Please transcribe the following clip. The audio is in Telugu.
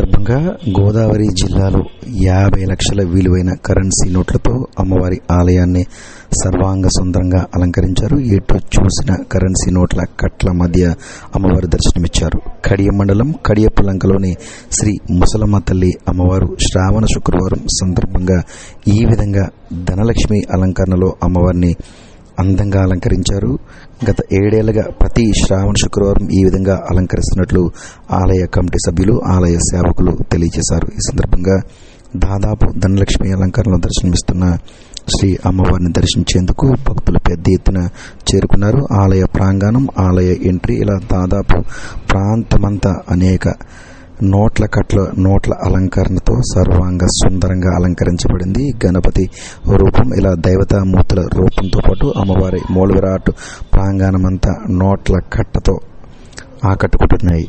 సందర్భంగా గోదావరి జిల్లాలో 50 లక్షల విలువైన కరెన్సీ నోట్లతో అమ్మవారి ఆలయాన్ని సర్వాంగ సుందరంగా అలంకరించారు. ఎటు చూసిన కరెన్సీ నోట్ల కట్ల మధ్య అమ్మవారి దర్శనమిచ్చారు. కడియం మండలం కడియపులంకలోని శ్రీ ముసలమ్మ తల్లి అమ్మవారు శ్రావణ శుక్రవారం సందర్భంగా ఈ విధంగా ధనలక్ష్మి అలంకరణలో అమ్మవారిని అందంగా అలంకరించారు. గత 7 ఏళ్లుగా ప్రతి శ్రావణ శుక్రవారం ఈ విధంగా అలంకరిస్తున్నట్లు ఆలయ కమిటీ సభ్యులు, ఆలయ సేవకులు తెలియజేశారు. ఈ సందర్భంగా దాదాపు ధనలక్ష్మి అలంకరణలో దర్శనమిస్తున్న శ్రీ అమ్మవారిని దర్శించేందుకు భక్తులు పెద్ద ఎత్తున చేరుకున్నారు. ఆలయ ప్రాంగణం, ఆలయ ఎంట్రీ ఇలా దాదాపు ప్రాంతమంతా అనేక నోట్ల అలంకరణతో సర్వాంగ సుందరంగా అలంకరించబడింది. గణపతి రూపం ఇలా దైవతామూర్తుల రూపంతో పాటు అమ్మవారి మూల విరాట్ ప్రాంగణమంతా నోట్ల కట్టతో ఆకట్టుకుంటున్నాయి.